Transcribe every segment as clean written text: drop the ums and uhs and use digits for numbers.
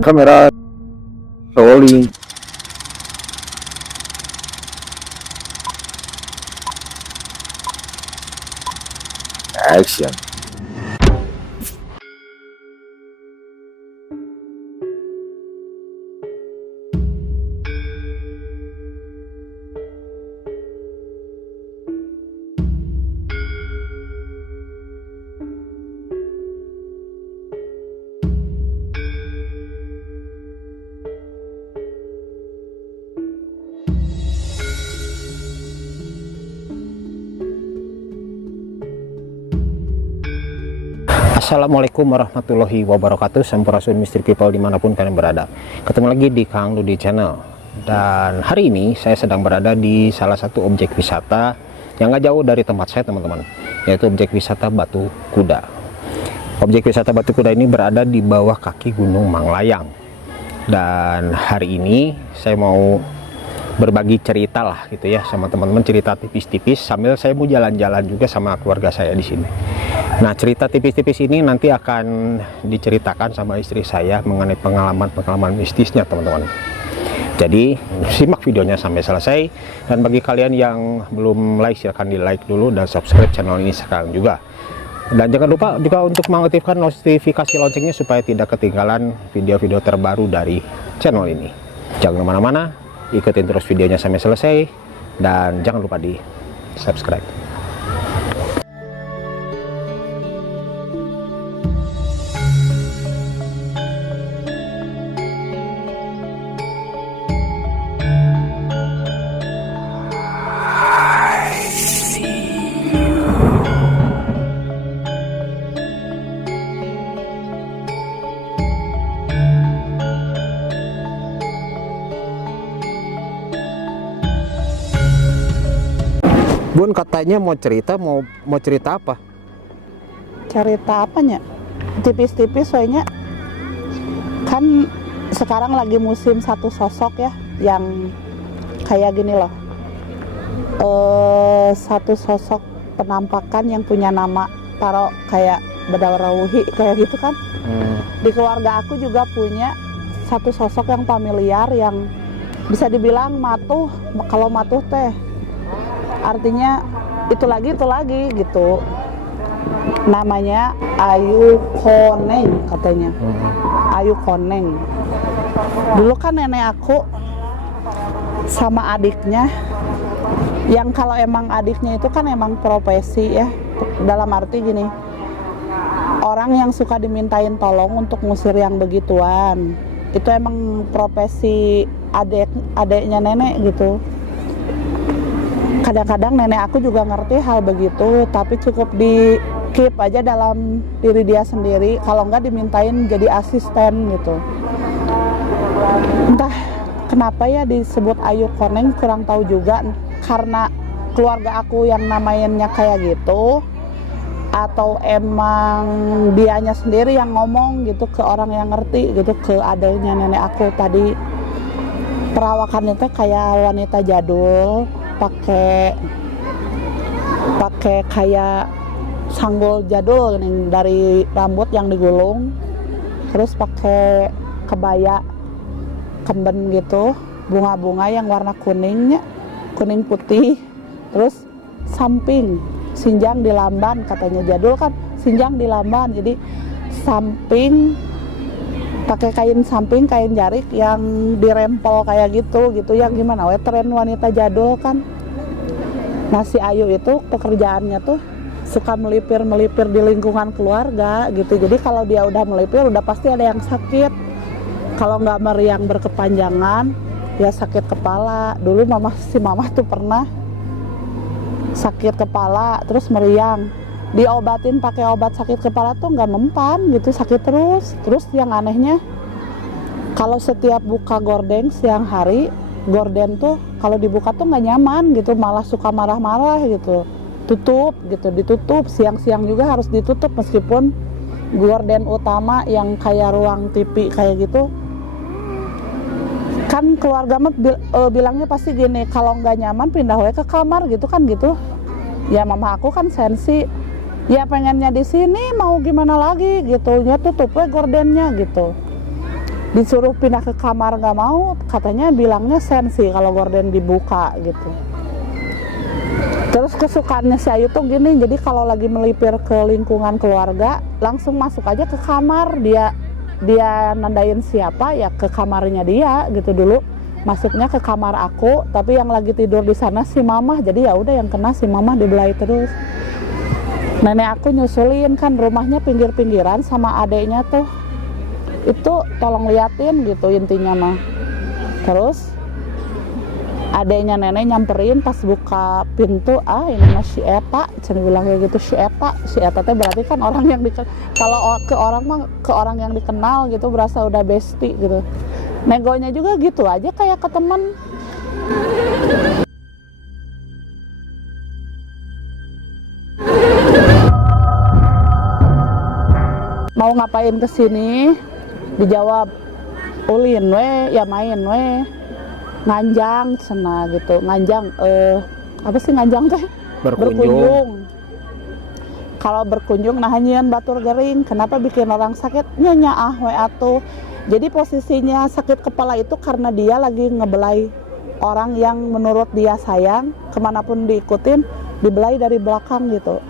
Kamera rolling. Action. Assalamualaikum warahmatullahi wabarakatuh. Sampurasun Misteri People dimanapun kalian berada. Ketemu lagi di Kang Ludi Channel. Dan hari ini saya sedang berada di salah satu objek wisata yang gak jauh dari tempat saya, teman-teman, yaitu objek wisata Batu Kuda. Objek wisata Batu Kuda ini berada di bawah kaki Gunung Manglayang. Dan hari ini saya mau berbagi cerita lah gitu ya sama teman-teman, cerita tipis-tipis sambil saya mau jalan-jalan juga sama keluarga saya di sini. Nah, cerita tipis-tipis ini nanti akan diceritakan sama istri saya mengenai pengalaman-pengalaman mistisnya, teman-teman. Jadi simak videonya sampai selesai, dan bagi kalian yang belum like silahkan di like dulu dan subscribe channel ini sekarang juga. Dan jangan lupa juga untuk mengaktifkan notifikasi loncengnya supaya tidak ketinggalan video-video terbaru dari channel ini. Jangan kemana-mana, ikutin terus videonya sampai selesai, dan jangan lupa di subscribe. Bun katanya mau cerita apa? Cerita apanya? Tipis-tipis soalnya kan sekarang lagi musim satu sosok ya yang kayak gini loh. Satu sosok penampakan yang punya nama taruh kayak Badarawuhi kayak gitu kan. Di keluarga aku juga punya satu sosok yang familiar yang bisa dibilang matuh. Kalau matuh teh artinya itu lagi gitu. Namanya Ayu Koneng katanya. Ayu Koneng. Dulu kan nenek aku sama adiknya, yang kalau emang adiknya itu kan emang profesi ya, dalam arti gini, orang yang suka dimintain tolong untuk ngusir yang begituan, itu emang profesi adiknya nenek gitu. Kadang-kadang nenek aku juga ngerti hal begitu, tapi cukup di keep aja dalam diri dia sendiri, kalau nggak dimintain jadi asisten gitu. Entah kenapa ya disebut Ayu Koneng, kurang tahu juga, karena keluarga aku yang namanya kayak gitu, atau emang dianya sendiri yang ngomong gitu ke orang yang ngerti gitu, ke adanya nenek aku tadi. Perawakannya tuh kayak wanita jadul, pakai kayak sanggul jadul nih, dari rambut yang digulung, terus pakai kebaya kemben gitu, bunga-bunga yang warna kuningnya, kuning putih, terus samping sinjang di lamban, katanya jadul kan sinjang di lamban, jadi samping pakai kain samping, kain jarik yang dirempel kayak gitu ya, gimana we tren wanita jadul kan. Nah, si Ayu itu pekerjaannya tuh suka melipir di lingkungan keluarga gitu. Jadi kalau dia udah melipir udah pasti ada yang sakit. Kalau nggak meriang berkepanjangan ya sakit kepala. Dulu si mama tuh pernah sakit kepala terus meriang, diobatin pakai obat sakit kepala tuh nggak mempan gitu, sakit terus yang anehnya kalau setiap buka gorden siang hari, gorden tuh kalau dibuka tuh nggak nyaman gitu, malah suka marah-marah gitu, ditutup siang-siang juga harus ditutup, meskipun gorden utama yang kayak ruang TV kayak gitu kan keluarga mah bilangnya pasti gini, kalau nggak nyaman pindah we ke kamar gitu kan gitu. Ya mama aku kan sensi, ya pengennya di sini, mau gimana lagi gitu, ya tutup we gordennya gitu. disuruh pindah ke kamar nggak mau, katanya bilangnya sensi kalau gorden dibuka gitu. Terus kesukaannya si Ayu tuh gini, jadi kalau lagi melipir ke lingkungan keluarga langsung masuk aja ke kamar, dia nandain siapa ya ke kamarnya dia gitu. Dulu masuknya ke kamar aku, tapi yang lagi tidur di sana si mamah, jadi ya udah yang kena si mamah dibelai terus. Nenek aku nyusulin, kan rumahnya pinggir-pinggiran sama adeknya tuh, itu tolong liatin gitu intinya mah. Terus adeknya nenek nyamperin pas buka pintu, ini mah si Eta, cina bilang kayak gitu, si Eta teh berarti kan orang yang kalau ke orang mah ke orang yang dikenal gitu berasa udah bestie gitu. Negonya juga gitu aja kayak ke teman. Mau ngapain kesini? Dijawab, ulin we, ya main we, nganjang cena gitu, nganjang apa sih nganjang teh? Berkunjung. Kalau berkunjung nah nyian batur gering, kenapa bikin orang sakit? Nya we atuh. Jadi posisinya sakit kepala itu karena dia lagi ngebelai orang yang menurut dia sayang, kemanapun diikutin dibelai dari belakang gitu.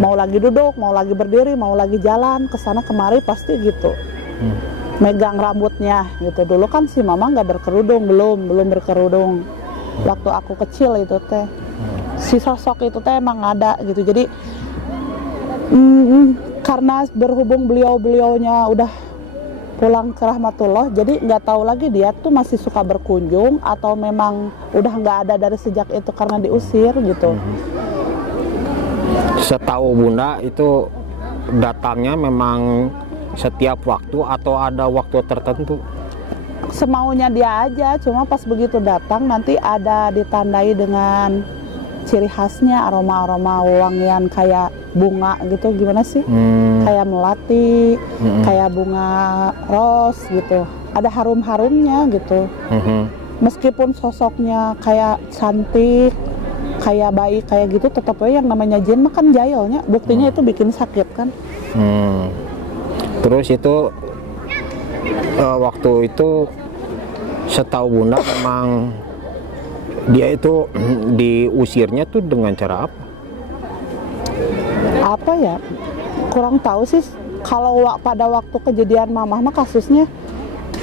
Mau lagi duduk, mau lagi berdiri, mau lagi jalan kesana kemari pasti gitu. Megang rambutnya gitu. Dulu kan si mama nggak berkerudung, belum berkerudung. Waktu aku kecil itu teh, si sosok itu teh emang ada gitu. Jadi karena berhubung beliaunya udah pulang ke rahmatullah, jadi nggak tahu lagi dia tuh masih suka berkunjung atau memang udah nggak ada dari sejak itu karena diusir gitu. Setahu Bunda itu datangnya memang setiap waktu atau ada waktu tertentu? Semaunya dia aja, cuma pas begitu datang nanti ada ditandai dengan ciri khasnya, aroma-aroma wangian kayak bunga gitu, gimana sih? Kayak melati, kayak bunga ros gitu. Ada harum-harumnya gitu. Meskipun sosoknya kayak cantik, kayak baik kayak gitu, tetap aja yang namanya jin mah kan jayalnya, buktinya itu bikin sakit kan. Terus itu waktu itu setahu Bunda memang dia itu diusirnya tuh dengan cara apa? Apa ya? Kurang tahu sih. Kalau pada waktu kejadian mamah mah kasusnya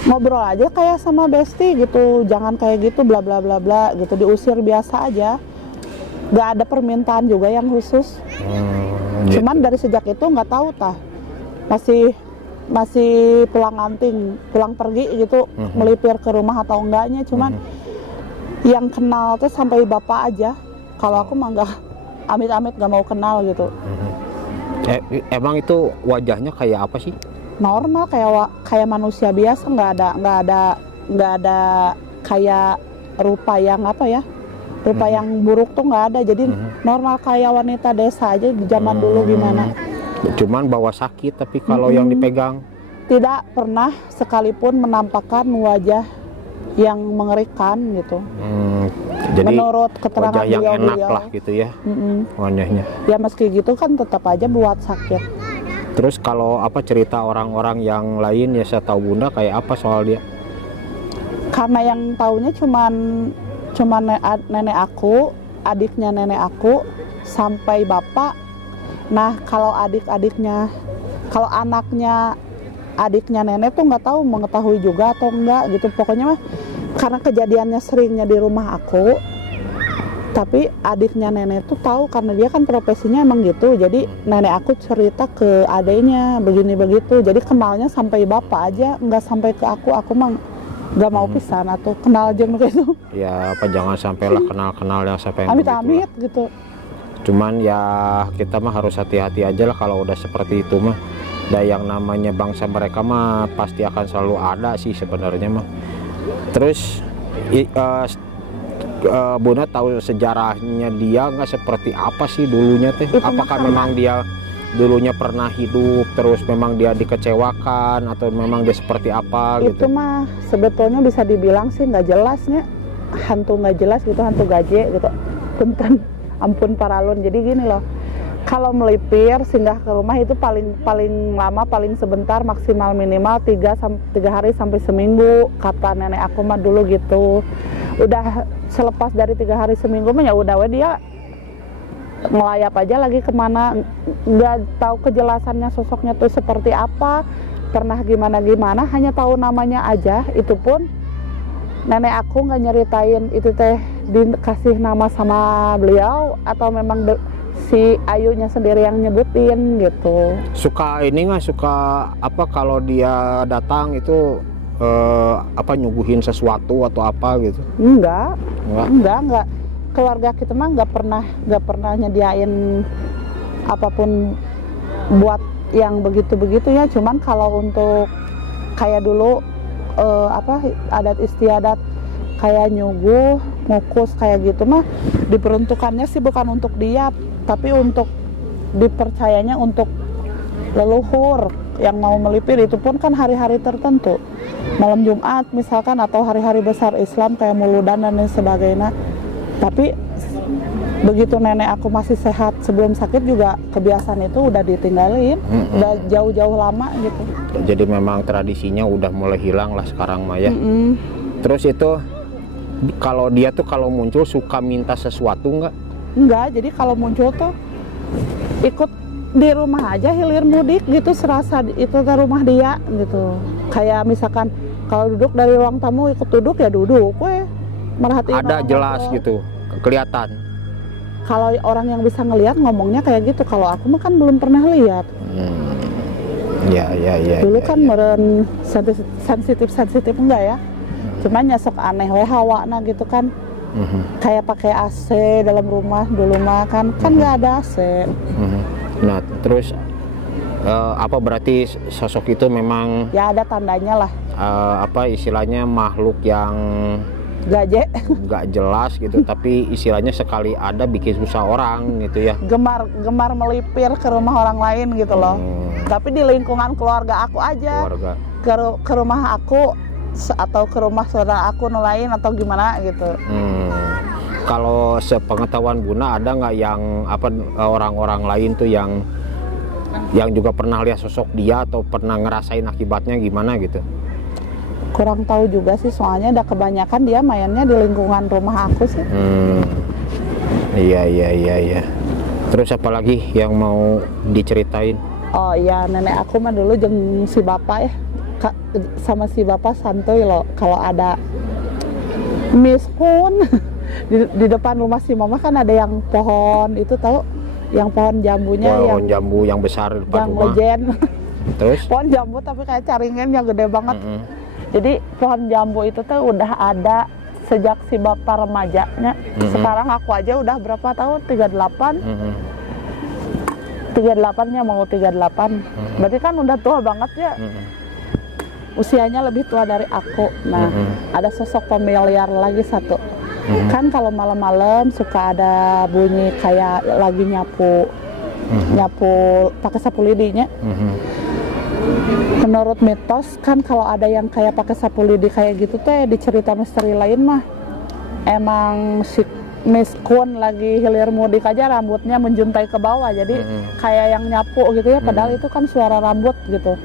ngobrol aja kayak sama bestie gitu, jangan kayak gitu bla bla bla bla gitu, diusir biasa aja. Gak ada permintaan juga yang khusus. Cuman dari sejak itu nggak tahu tah, masih pulang anting, pulang pergi gitu, melipir ke rumah atau enggaknya. Cuman yang kenal tuh sampai bapak aja. Kalau aku mah nggak, amit-amit nggak mau kenal gitu. Emang itu wajahnya kayak apa sih? Normal kayak manusia biasa, nggak ada kayak rupa yang apa ya? Rupa yang buruk tuh nggak ada, jadi normal kayak wanita desa aja di zaman dulu gimana. Cuman bawa sakit, tapi kalau yang dipegang tidak pernah sekalipun menampakkan wajah yang mengerikan gitu. Jadi menurut keterangan wajah yang enak beliau lah gitu ya, wajahnya. Ya meski gitu kan tetap aja buat sakit. Terus kalau apa cerita orang-orang yang lain ya, saya tahu Bunda kayak apa soal dia? Karena yang taunya cuman nenek aku, adiknya nenek aku, sampai bapak. Nah kalau kalau anaknya adiknya nenek tuh nggak tahu mengetahui juga atau enggak gitu. Pokoknya mah karena kejadiannya seringnya di rumah aku, tapi adiknya nenek tuh tahu karena dia kan profesinya emang gitu. Jadi nenek aku cerita ke adiknya begini begitu. Jadi kenalnya sampai bapak aja, nggak sampai ke aku mah nggak mau pisan atau kenal aja gitu. Ya apa jangan sampailah kenal yang sampai amit-amit gitu. Cuman ya kita mah harus hati-hati aja lah kalau udah seperti itu mah. Dan yang namanya bangsa mereka mah pasti akan selalu ada sih sebenarnya mah. Terus Bunda tahu sejarahnya dia nggak seperti apa sih dulunya teh? Apakah memang dia dulunya pernah hidup terus memang dia dikecewakan atau memang dia seperti apa gitu? Itu mah sebetulnya bisa dibilang sih nggak jelasnya, hantu nggak jelas gitu, hantu gaje gitu. Punten, ampun paralun. Jadi gini loh, Kalau melipir singgah ke rumah itu paling lama paling sebentar, maksimal minimal 3 hari sampai seminggu, kata nenek aku mah dulu gitu. Udah selepas dari 3 hari seminggu mah ya udah dia ngelayap aja lagi kemana, nggak tahu kejelasannya sosoknya tuh seperti apa, pernah gimana, hanya tahu namanya aja. Itu pun nenek aku nggak nyeritain itu teh dikasih nama sama beliau atau memang si Ayunya sendiri yang nyebutin gitu. Suka ini nggak, suka apa kalau dia datang itu apa nyuguhin sesuatu atau apa gitu? Enggak. Keluarga kita mah nggak pernah nyediain apapun buat yang begitu ya. Cuman kalau untuk kayak dulu adat istiadat kayak nyuguh, ngukus kayak gitu mah diperuntukannya sih bukan untuk dia, tapi untuk dipercayanya untuk leluhur yang mau melipir. Itu pun kan hari-hari tertentu, malam Jumat misalkan, atau hari-hari besar Islam kayak Muludan dan lain sebagainya. Tapi begitu nenek aku masih sehat sebelum sakit juga kebiasaan itu udah ditinggalin, udah jauh-jauh lama gitu. Jadi memang tradisinya udah mulai hilang lah sekarang mah ya. Terus itu kalau dia tuh kalau muncul suka minta sesuatu nggak? Enggak, jadi kalau muncul tuh ikut di rumah aja hilir mudik gitu, serasa itu ke rumah dia gitu. Kayak misalkan kalau duduk dari ruang tamu ikut duduk ya duduk, merhatiin. Ada jelas gitu, kelihatan. Kalau orang yang bisa ngelihat ngomongnya kayak gitu, kalau aku mah kan belum pernah lihat. Ya. Dulu kan meren sensitif enggak ya? Cuman nyesek aneh hawana gitu kan. Kayak pakai AC dalam rumah dulu mah kan nggak ada AC. Nah terus apa berarti sosok itu memang ya ada tandanya lah, apa istilahnya makhluk yang nggak jelas gitu tapi istilahnya sekali ada bikin susah orang gitu ya, gemar melipir ke rumah orang lain gitu loh. Tapi di lingkungan keluarga aku aja, ke rumah aku atau ke rumah saudara aku lain atau gimana gitu. Kalau sepengetahuan Buna ada nggak yang apa orang-orang lain tuh yang juga pernah lihat sosok dia atau pernah ngerasain akibatnya gimana gitu? Kurang tahu juga sih, soalnya udah kebanyakan dia mainnya di lingkungan rumah aku sih. Iya. Terus apa lagi yang mau diceritain? Oh iya, nenek aku mah dulu jeung si bapak ya, sama si bapak santuy loh. Kalau ada miskun di depan rumah si mama kan ada yang pohon itu, tahu yang pohon jambunya, pohon jambu yang besar di depan rumah. Legend. Terus pohon jambu tapi kayak caringin yang gede banget. Jadi pohon jambu itu tuh udah ada sejak si bapak remajanya. Sekarang aku aja udah berapa tahun? 38. 38-nya mau 38. Berarti kan udah tua banget ya. Usianya lebih tua dari aku. Nah, ada sosok familiar lagi satu. Kan kalau malam-malam suka ada bunyi kayak lagi nyapu pakai sapu lidinya. Menurut mitos kan kalau ada yang kayak pakai sapu lidi kayak gitu teh, di cerita misteri lain mah emang si miskun lagi hilir mudik aja rambutnya menjuntai ke bawah, jadi kayak yang nyapu gitu ya, padahal itu kan suara rambut gitu.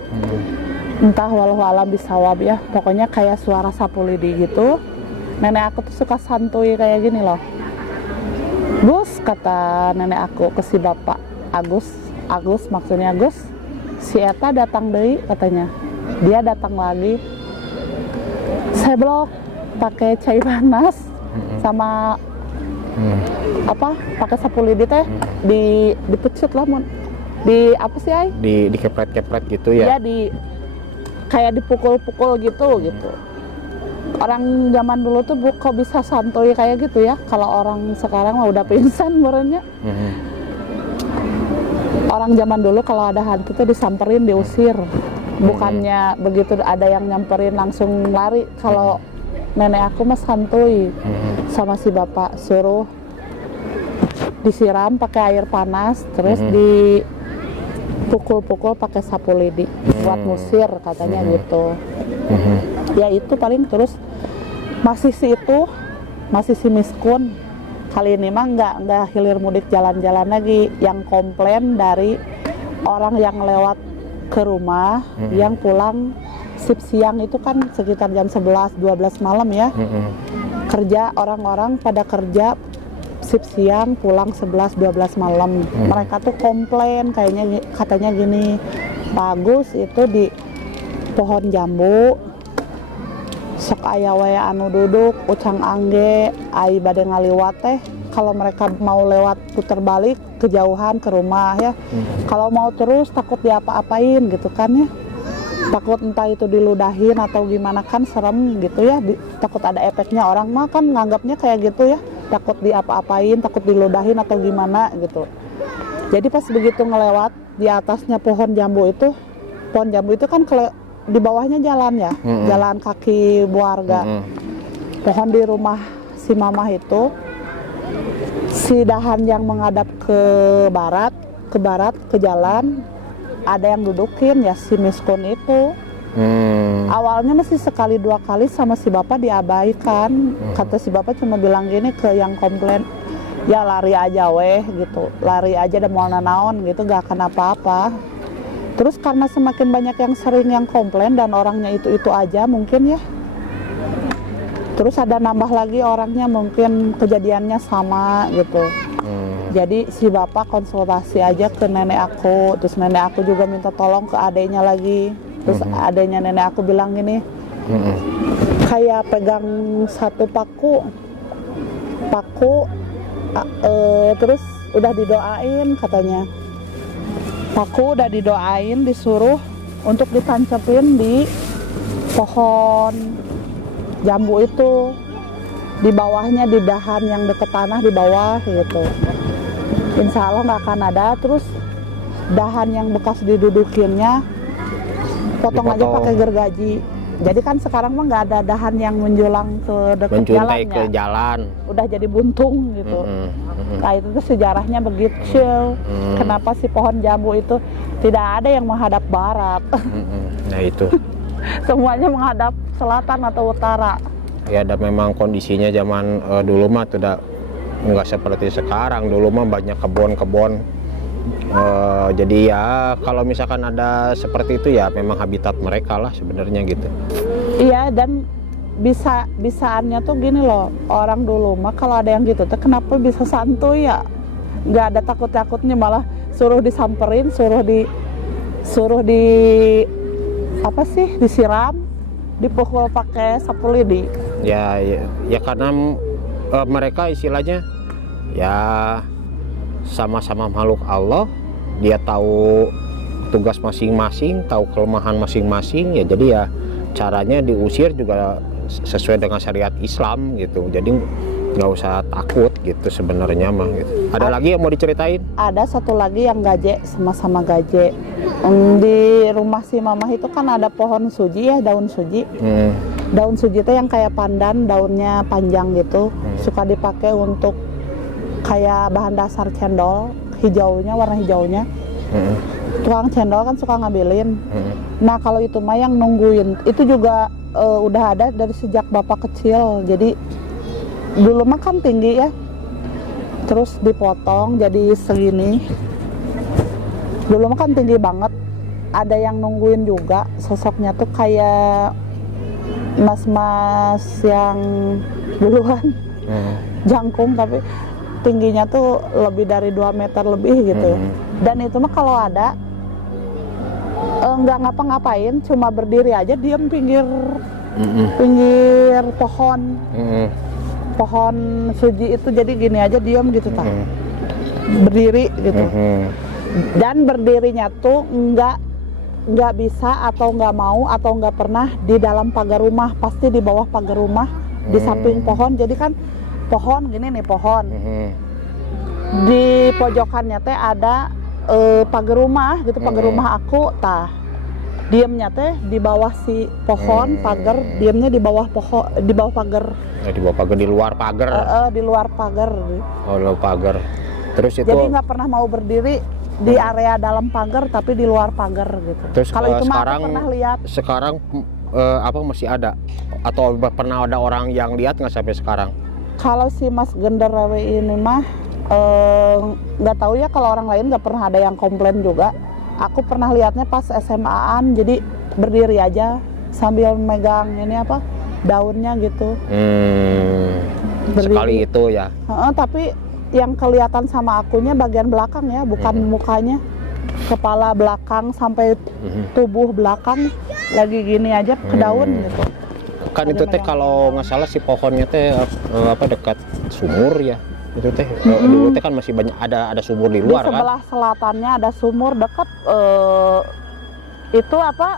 Entah walau alam bisawab ya, pokoknya kayak suara sapu lidi gitu. Nenek aku tuh suka santuy kayak gini loh. Gus, kata nenek aku ke si bapak, Agus maksudnya Gus, si Eta datang deui katanya. Dia datang lagi. Saya blok pakai cai panas sama apa? Pakai sapu lidi teh dipecut lah di apa sih ay? Di kepret-kepret gitu ya. Iya, kayak dipukul-pukul gitu. Orang zaman dulu tuh kok bisa santuy kayak gitu ya. Kalau orang sekarang mah udah pingsan merenya. Orang zaman dulu kalau ada hantu tuh disamperin, diusir. Bukannya begitu ada yang nyamperin langsung lari. Kalau nenek aku mah santuy. Sama si bapak suruh disiram pakai air panas, terus dipukul-pukul pakai sapu lidi buat musir katanya gitu. Ya itu paling. Terus masih si miskun Kali ini mah nggak hilir mudik jalan-jalan lagi, yang komplain dari orang yang lewat ke rumah, yang pulang shift siang itu kan sekitar jam 11-12 malam ya. Kerja, orang-orang pada kerja shift siang, pulang 11-12 malam. Mereka tuh komplain katanya gini, bagus itu di pohon jambu sok aya we anu duduk ucang angge ai bade ngaliwat teh, kalau mereka mau lewat putar balik kejauhan ke rumah ya. Kalau mau terus takut diapa-apain gitu kan ya, takut entah itu diludahin atau gimana kan serem gitu ya, takut ada efeknya. Orang mah kan nganggapnya kayak gitu ya, takut diapa-apain, takut diludahin atau gimana gitu. Jadi pas begitu ngelewat di atasnya pohon jambu itu kan di bawahnya jalan ya, jalan kaki warga. Pohon di rumah si mamah itu, si dahan yang menghadap ke barat, ke jalan, ada yang dudukin ya si miskun itu. Awalnya masih sekali dua kali sama si bapak diabaikan. Kata si bapak cuma bilang gini ke yang komplain, ya lari aja weh gitu, lari aja dan mau nanaon gitu, gak akan apa-apa. Terus karena semakin banyak yang sering yang komplain dan orangnya itu aja mungkin ya, terus ada nambah lagi orangnya mungkin kejadiannya sama gitu. Jadi si bapak konsultasi aja ke nenek aku, terus nenek aku juga minta tolong ke adeknya lagi. Terus adeknya nenek aku bilang gini, kayak pegang satu paku, terus udah didoain katanya. Paku udah didoain, disuruh untuk ditancepin di pohon jambu itu, di bawahnya, di dahan yang deket tanah di bawah gitu. Insya Allah nggak akan ada. Terus dahan yang bekas didudukinnya potong aja pakai gergaji. Jadi kan sekarang mah nggak ada dahan yang menjulang ke dekat jalannya, ke jalan, udah jadi buntung gitu. Nah itu tuh sejarahnya begitu. Kenapa si pohon jambu itu tidak ada yang menghadap barat? Nah itu semuanya menghadap selatan atau utara. Ya, dan memang kondisinya zaman dulu mah tidak nggak seperti sekarang. Dulu mah banyak kebun-kebun. Jadi ya kalau misalkan ada seperti itu ya memang habitat mereka lah sebenarnya gitu. Iya, dan bisaannya tuh gini loh, orang dulu mah kalau ada yang gitu tuh kenapa bisa santuy ya, nggak ada takut-takutnya, malah suruh disamperin, suruh di apa sih, disiram, dipukul pakai sapu lidi. Ya karena mereka istilahnya ya sama-sama makhluk Allah, dia tahu tugas masing-masing, tahu kelemahan masing-masing ya, jadi ya caranya diusir juga sesuai dengan syariat Islam gitu. Jadi nggak usah takut gitu sebenarnya mah gitu. Ada lagi yang mau diceritain? Ada satu lagi yang gaje, sama-sama gaje. Di rumah si mamah itu kan ada pohon suji ya, daun suji. Daun suji itu yang kayak pandan, daunnya panjang gitu. Suka dipakai untuk kayak bahan dasar cendol, hijaunya, warna hijaunya. Tukang cendol kan suka ngambilin. Nah kalau itu mah yang nungguin, itu juga udah ada dari sejak bapak kecil. Jadi dulu mah kan tinggi ya, terus dipotong jadi segini. Dulu mah kan tinggi banget. Ada yang nungguin juga, sosoknya tuh kayak mas-mas yang duluan, jangkung, tapi tingginya tuh lebih dari 2 meter lebih gitu. Dan itu mah kalau ada nggak ngapa-ngapain, cuma berdiri aja diam pinggir pohon. Pohon suji itu jadi gini aja diam gitu berdiri gitu. Dan berdirinya tuh nggak bisa atau nggak mau atau nggak pernah di dalam pagar rumah, pasti di bawah pagar rumah, di samping pohon. Jadi kan pohon gini nih, pohon di pojokannya teh ada pagar rumah gitu, pagar rumah aku diamnya teh di bawah si pohon pagar, diamnya di bawah pohon, di bawah pagar. Di bawah pagar, di luar pagar. Di luar pagar. Oh, luar pagar. Terus itu. Jadi nggak pernah mau berdiri di area dalam pagar, tapi di luar pagar gitu. Terus kalau itu sekarang, mah aku pernah lihat. Sekarang apa masih ada? Atau pernah ada orang yang lihat nggak sampai sekarang? Kalau si Mas Genderewe ini mah nggak tahu ya, kalau orang lain nggak pernah ada yang komplain juga. Aku pernah lihatnya pas SMA-an, jadi berdiri aja sambil megang ini apa daunnya gitu. Sekali itu ya. Tapi yang kelihatan sama akunya bagian belakang ya, bukan mukanya. Kepala belakang sampai tubuh belakang lagi gini aja ke daun gitu. Kan itu teh kalau nggak salah si pohonnya teh apa dekat sumur ya. Itu teh dulu teh kan masih banyak ada sumur di luar di sebelah kan. selatannya ada sumur dekat itu apa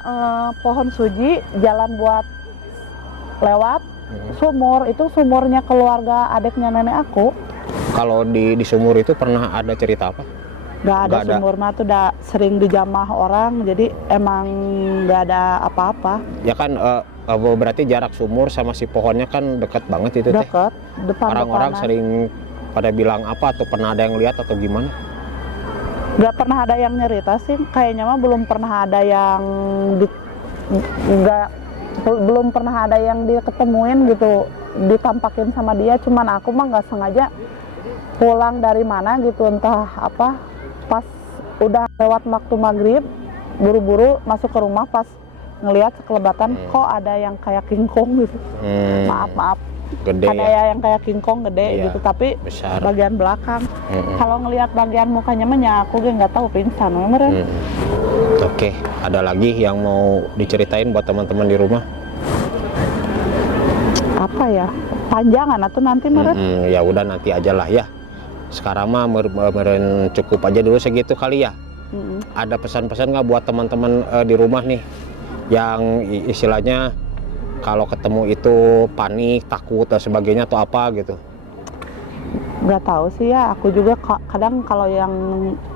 pohon suji, jalan buat lewat sumur, itu sumurnya keluarga adiknya nenek aku. Kalau di sumur itu pernah ada cerita apa? Nggak ada, sumur mah tuh udah sering dijamah orang, jadi emang nggak ada apa-apa. Ya kan berarti jarak sumur sama si pohonnya kan dekat banget itu teh. Dekat, depan. Orang-orang sering pada bilang apa atau pernah ada yang lihat atau gimana? Nggak pernah ada yang nyerita sih, kayaknya mah belum pernah ada yang belum pernah ada yang dia ketemuin gitu, ditampakin sama dia. Cuman aku mah nggak sengaja pulang dari mana gitu, entah apa, pas udah lewat waktu maghrib buru-buru masuk ke rumah, pas ngelihat sekelebatan kok ada yang kayak kingkong gitu. Maaf Gede ada ya? Yang kayak kingkong gede gitu, tapi besar. bagian belakang. Kalau ngelihat bagian mukanya mah aku nggak tahu, pingsan memang. Oke, ada lagi yang mau diceritain buat teman-teman di rumah? Apa ya, panjangan atau nanti meren? Ya udah nanti aja lah ya. Sekarang mah meren cukup aja dulu segitu kali ya. Ada pesan-pesan nggak buat teman-teman di rumah nih yang istilahnya kalau ketemu itu panik, takut dan sebagainya atau apa gitu? Nggak tahu sih ya, aku juga kadang kalau yang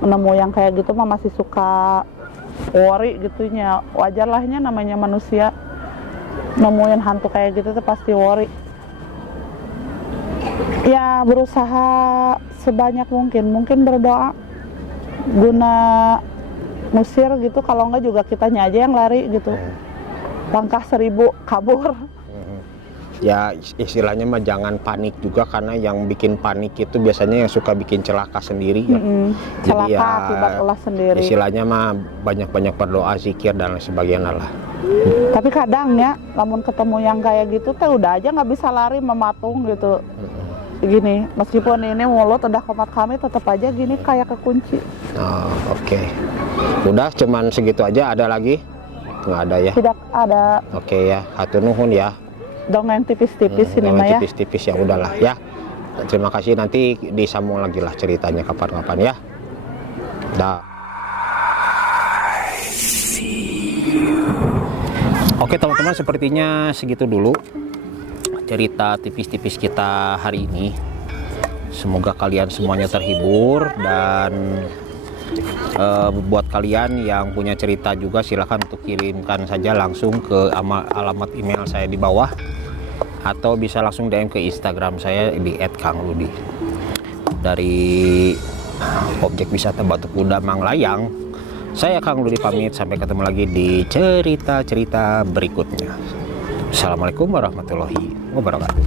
nemu yang kayak gitu mah masih suka worry gitunya. Wajar lahnya, namanya manusia, nemuin hantu kayak gitu tuh pasti worry. Ya berusaha sebanyak mungkin berdoa guna ngusir gitu, kalau enggak juga kitanya aja yang lari gitu. Langkah 1000 kabur. Ya istilahnya mah jangan panik juga, karena yang bikin panik itu biasanya yang suka bikin celaka sendiri ya. Celaka ya, akibat ulah sendiri. Istilahnya mah banyak-banyak berdoa, zikir dan lain sebagainya lah. Tapi kadang ya, namun ketemu yang kayak gitu teh udah aja nggak bisa lari, mematung gitu. Gini, meskipun ini mulut udah komat kami, tetap aja gini kayak kekunci. Oke. Udah cuman segitu aja, ada lagi? Nggak ada ya? Tidak ada. Oke ya, hatur nuhun ya. Dongeng tipis-tipis ini mah ya. Tipis-tipis ya udahlah ya. Terima kasih, nanti disambung lagi lah ceritanya kapan-kapan ya. Dah. Oke teman-teman, sepertinya segitu dulu cerita tipis-tipis kita hari ini. Semoga kalian semuanya terhibur, dan buat kalian yang punya cerita juga silahkan untuk kirimkan saja langsung ke alamat email saya di bawah, atau bisa langsung DM ke Instagram saya di @kangludi. Dari objek wisata Batu Kuda Manglayang, saya Kang Ludi pamit, sampai ketemu lagi di cerita-cerita berikutnya. Assalamualaikum warahmatullahi wabarakatuh.